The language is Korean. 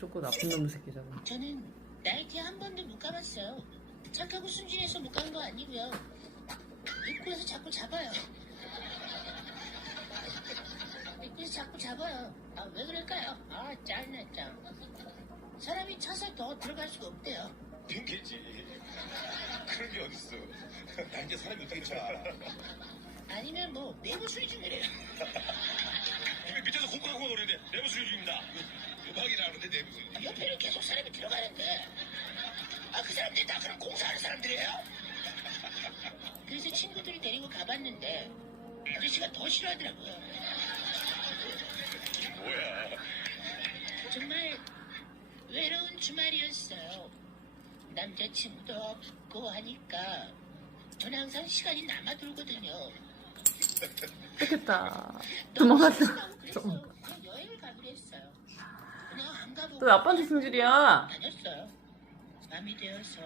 조금 나쁜 놈 새끼잖아. 저는 나이트 한 번도 못 가봤어요. 착하고 순진해서 못 간 거 아니고요. 입구에서 자꾸 잡아요. 입구에서 자꾸 잡아요. 아, 왜 그럴까요? 아, 짜증나, 짱. 사람이 차서 더 들어갈 수가 없대요. 핑계지. 그런 게 어딨어. 나 이제 사람이 어떻게 차. 아니면 뭐, 내부 수리 중이래요. 이미 밑에서 콩콩콩 거리는데 내부 수리 중입니다. 음악이 나오는데 내부 수리. 아, 옆에는 계속 사람이 들어가는데. 아, 그 사람들이 다 그런 공사하는 사람들이에요? 그래서 친구들이 데리고 가봤는데, 아저씨가 더 싫어하더라고요. 뭐야. 정말 외로운 주말이었어요. 남자친구도 없고 하니까 전 항상 시간이 남아 돌거든요. 좋겠다. 너무 도망갔다. 그래서. 그냥 여행을 가기로 했어요. 그냥 안 가보고 너 아빠한테 승질이야. 다녔어요. 밤이 되어서